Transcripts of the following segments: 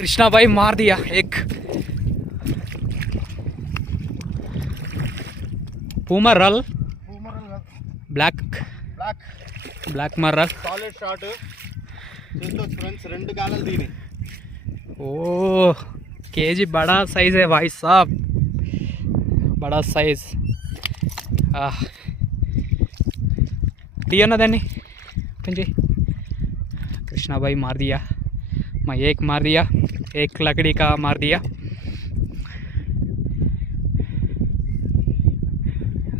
कृष्णा भाई मार दिया एक पूमरल ब्लैक ब्लैक मर्रल सॉलिड शॉट చూసుకోవచ్చు ఫ్రెండ్స్ రెండు గాలాలు దీని ओ केजी बड़ा साइज है भाई साहब बड़ा साइज दिया ना दानी पंजे कृष्णा भाई मार दिया मैं एक मार दिया एक लकड़ी का मार दिया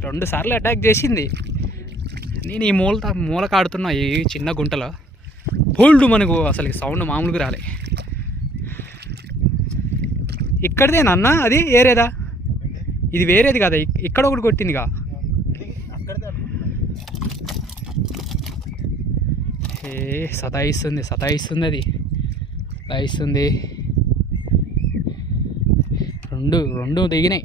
రెండు సార్లు అటాక్ చేసింది నేను ఈ మూలకి ఆడుతున్నా ఈ చిన్న గుంటలో బోల్డ్ మనకు అసలు సౌండ్ మామూలుగా రాలే ఇక్కడదేనన్న అది వేరేదా ఇది వేరేది కదా ఇక్కడ ఒకటి కొట్టిందిగా ఏ సతాయిస్తుంది అది సతాయిస్తుంది రెండు దిగినాయి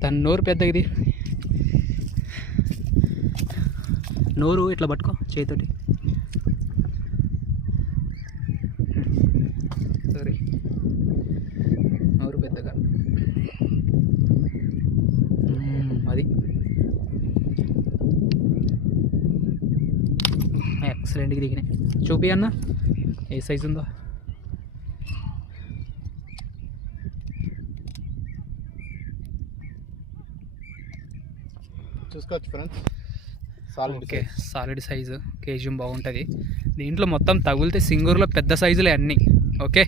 తన నోరు పెద్దది నోరు ఇట్లా పట్టుకో చేతితోటి సారీ నోరు పెద్దగా అది ఎక్సలెంట్గా దిగినాయి చూపి అన్న ఏ సైజు ఉందో చూసుకోవచ్చు friends okay solid size KG బాగుంటుంది దీంట్లో మొత్తం తగిలితే సింగూరులో పెద్ద సైజులే అన్నీ ఓకే